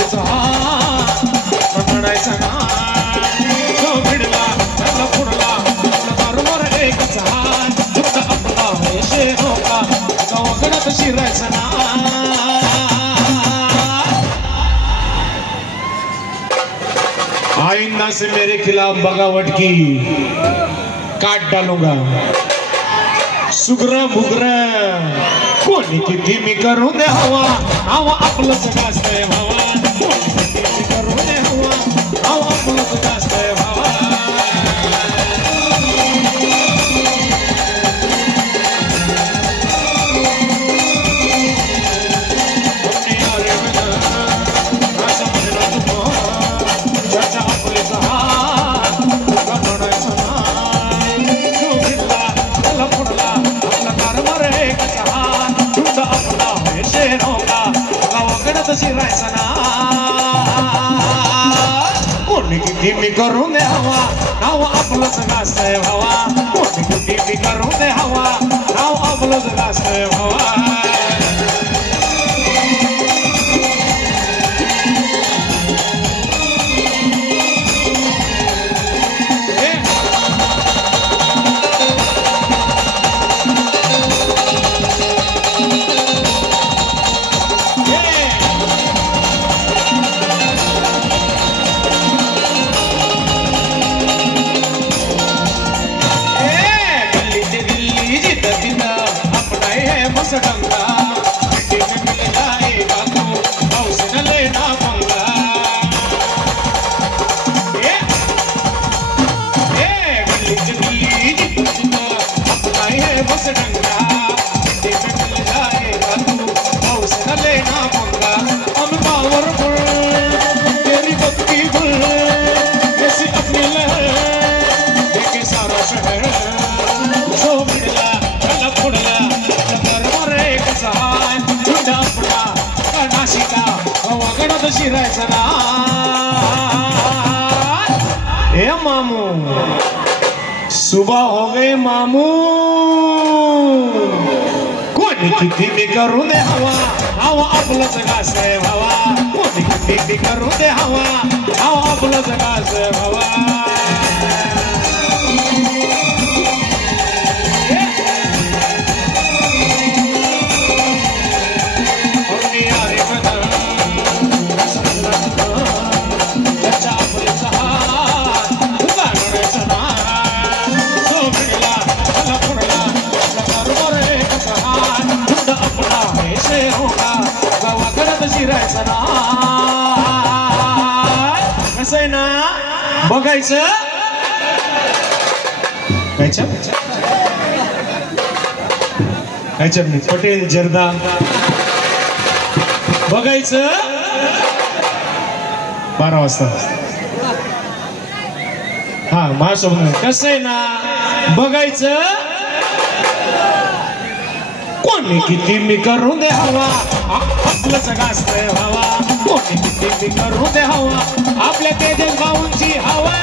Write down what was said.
आपलेचा म्हणायचा ना जो भिडला त्याला पुढला बरोबर एकच हात फक्त आपला वैशे नोका गावाकडे शिरायचा ना आइंदा से मेरे खिलाफ बगावट की काट डालूंगा सुग्र मुग्र कोणी किती मी करू दे हवा हवा आपलंच गाजतंय भावा कोणी किती मी करू दे हवा हवा आपलंच गाजतंय भावा कोणी किती मी करून दे हवा नाव आपलंच गाजतंय भावा कोणी किती मी करून दे हवा नाव आपलंच गाजतंय भावा गंगा मिट्टी में मिल जाएगा तू हौस न लेना पंगा गली जगली जितना अपना है बस डंगा मिट्टी में मिल जाएगा तू हौस न लेना पंगा हम पावरफुल तेरी भक्ति गुल ऐसी अपनी लहर देखे सारा शहर जो मिला चला फुड़ला शिरायचा ना ए मामू सुबह हो गए मामू कोणी किती मी करू दे हवा हवा आपलंच गाजतंय भावा कोणी किती मी करू दे हवा हवा आपलंच गाजतंय भावा कसं आहे ना बघायचं नाही पटेल जर्दा बघायचं 12 वाजता हा माझ्यासोबत कसं आहे ना बघायचं कोणी किती मी करू दे हवा आपलंच गाजतंय भावा कोणी किती मी करू दे हवा आपल्या तेजस भाऊंची हवा